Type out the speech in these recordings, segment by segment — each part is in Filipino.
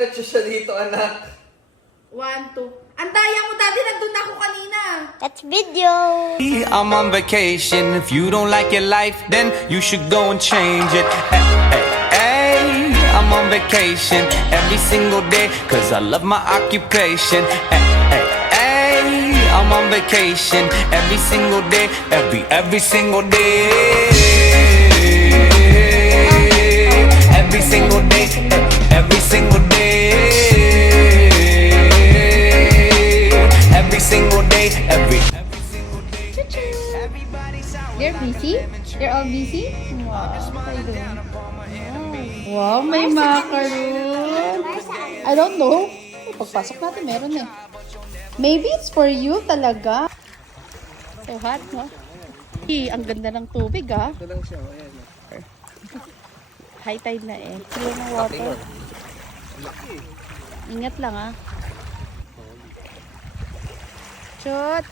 Diretso siya dito, anak. 1, 2. Ang daya mo, daddy. Nandun ako kanina. That's video. I'm on vacation. If you don't like your life, then you should go and change it. Hey, hey, hey. I'm on vacation every single day, cause I love my occupation. Hey, hey, hey. I'm on vacation every single day, every single day. Every single day, every single day. Every single day, every single day. They're busy? They're all busy? Wow, what are you doing? Wow, may macaroon. I don't know. Pagpasok natin, meron eh. Maybe it's for you talaga. So hot, no? Ang ganda ng tubig, ah. Ito lang siya, ayan. High tide na eh. Clear ng water. Ingat lang, ah. Chut!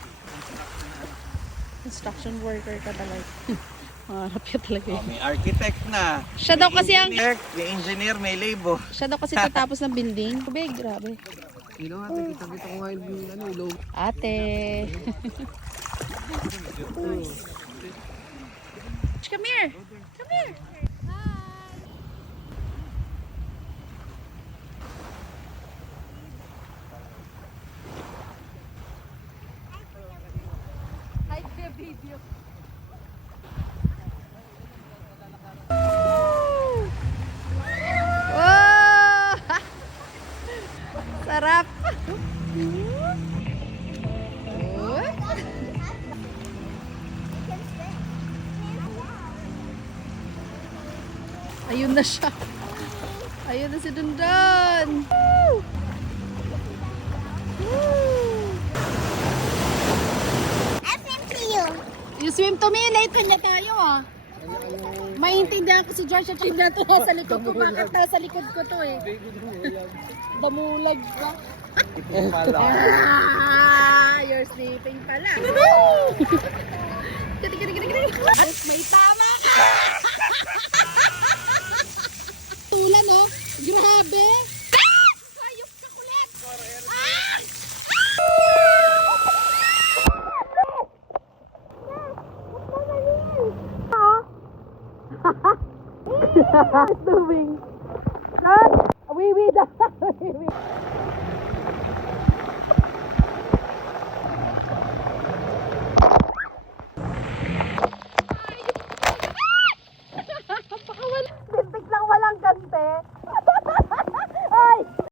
Construction worker ka talaga. Maharap ka talaga eh. May architect na. Siya daw kasi ang... May engineer, may labor. Siya daw kasi tatapos ng building. Tubig, grabe. Ilaw ate, kita-kita ko nga yung ilaw. Ate. Come here. Come here. Hi. Hi, video. Wow! Sarap. Ayun na siya. Ayun na si Dundon. Woo! Woo! I swim to you. You swim to me, later na tayo ah. Maintindihan ko si George at nandito nasa likod ko. Bakit nasa likod ko to eh? Damulag ka. You're sleeping pala. At may tama ka! Tulan oh! Grabe! Hayop ka kulit! It's moving. Wee wee.